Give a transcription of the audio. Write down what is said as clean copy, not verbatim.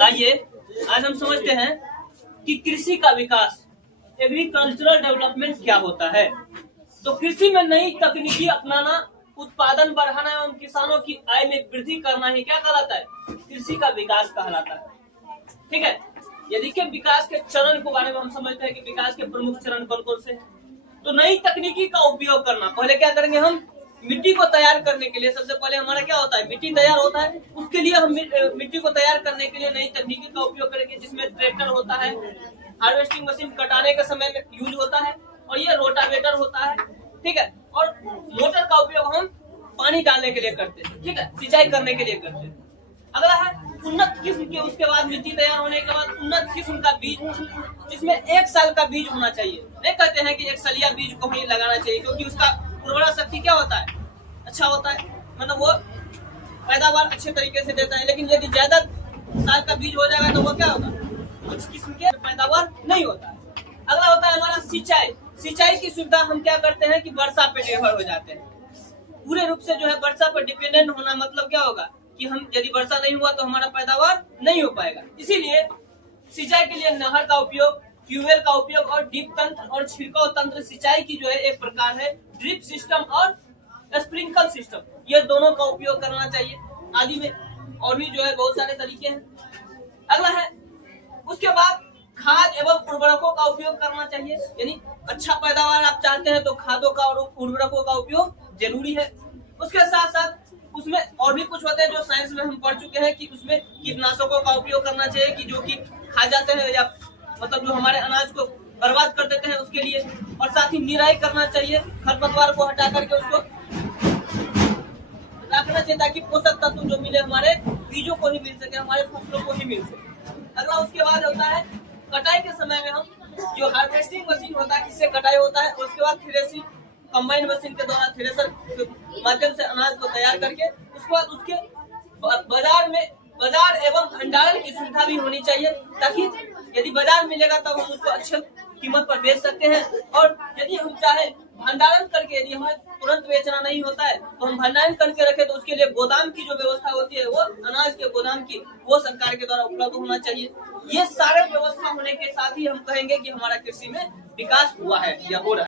आइए आज हम समझते हैं कि कृषि का विकास, एग्रीकल्चरल डेवलपमेंट क्या होता है। तो कृषि में नई तकनीकी अपनाना, उत्पादन बढ़ाना एवं किसानों की आय में वृद्धि करना ही क्या कहलाता है? कृषि का विकास कहलाता है। ठीक है, यदि के विकास के चरण के बारे में हम समझते हैं कि विकास के प्रमुख चरण कौन कौन से हैं। तो नई तकनीकी का उपयोग करना, पहले क्या करेंगे हम? मिट्टी को तैयार करने के लिए सबसे पहले हमारा क्या होता है? मिट्टी तैयार होता है। उसके लिए हम मिट्टी को तैयार करने के लिए नई तकनीकी का उपयोग करेंगे, जिसमें ट्रैक्टर होता है, हार्वेस्टिंग मशीन कटाने के समय में यूज होता है, और ये रोटावेटर होता है। ठीक है, और मोटर का उपयोग हम पानी डालने के लिए करते हैं। ठीक है, सिंचाई करने के लिए करते हैं। अगला है उन्नत किस्म के, उसके बाद मिट्टी तैयार होने के बाद उन्नत किस्म का बीज, जिसमें 1 साल का बीज होना चाहिए। नहीं कहते हैं कि 1 सालिया बीज को ही लगाना चाहिए, क्योंकि उसका उर्वरा शक्ति क्या होता है? अच्छा होता है, मतलब वो पैदावार अच्छे तरीके से देता है। लेकिन यदि ज्यादा साल का बीज हो जाएगा तो वो क्या होगा? कुछ किस्म के पैदावार नहीं होता है। अगला होता है हमारा सिंचाई। सिंचाई की सुविधा हम क्या करते हैं कि वर्षा पे निर्भर हो जाते हैं। पूरे रूप से जो है वर्षा पर डिपेंडेंट होना मतलब क्या होगा कि हम यदि वर्षा नहीं हुआ तो हमारा पैदावार नहीं हो पाएगा। इसीलिए सिंचाई के लिए नहर का उपयोग, ट्यूबवेल का उपयोग और ड्रिप तंत्र और छिड़काव तंत्र सिंचाई की जो है एक प्रकार है। ड्रिप सिस्टम और स्प्रिंकल सिस्टम, ये दोनों का उपयोग करना चाहिए। आदि में और भी जो है बहुत सारे तरीके हैं। अगला है उसके बाद खाद एवं उर्वरकों का उपयोग करना चाहिए। यानी अच्छा पैदावार आप चाहते हैं तो खादों का और उर्वरकों का उपयोग जरूरी है। उसके साथ साथ उसमें और भी कुछ होते हैं जो साइंस में हम पढ़ चुके हैं कि उसमें कीटनाशकों का उपयोग करना चाहिए, कि जो कि खा जाते हैं या मतलब जो हमारे अनाज को बर्बाद कर देते हैं उसके लिए। और साथ ही निराई करना चाहिए, खरपतवार को हटा करके उसको रखना चाहिए, ताकि पोषक तत्व जो मिले हमारे बीजों को ही मिल सके, हमारे फसलों को ही मिल सके। अगला उसके बाद होता है कटाई के समय में हम जो हार्वेस्टिंग मशीन होता है, इससे कटाई होता है। उसके बाद थ्रेसिंग कंबाइन मशीन के द्वारा थ्रेसर के माध्यम से अनाज को तैयार करके उसके बाद उसके बाजार एवं भंडारण की सुविधा भी होनी चाहिए, ताकि यदि बाजार मिलेगा तब हम उसको अच्छे कीमत पर बेच सकते हैं। और यदि हम चाहे भंडारण करके, यदि हमें तुरंत बेचना नहीं होता है तो हम भंडारण करके रखें, तो उसके लिए गोदाम की जो व्यवस्था होती है, वो अनाज के गोदाम की, वो सरकार के द्वारा उपलब्ध होना चाहिए। ये सारे व्यवस्था होने के साथ ही हम कहेंगे कि हमारा कृषि में विकास हुआ है या हो रहा है।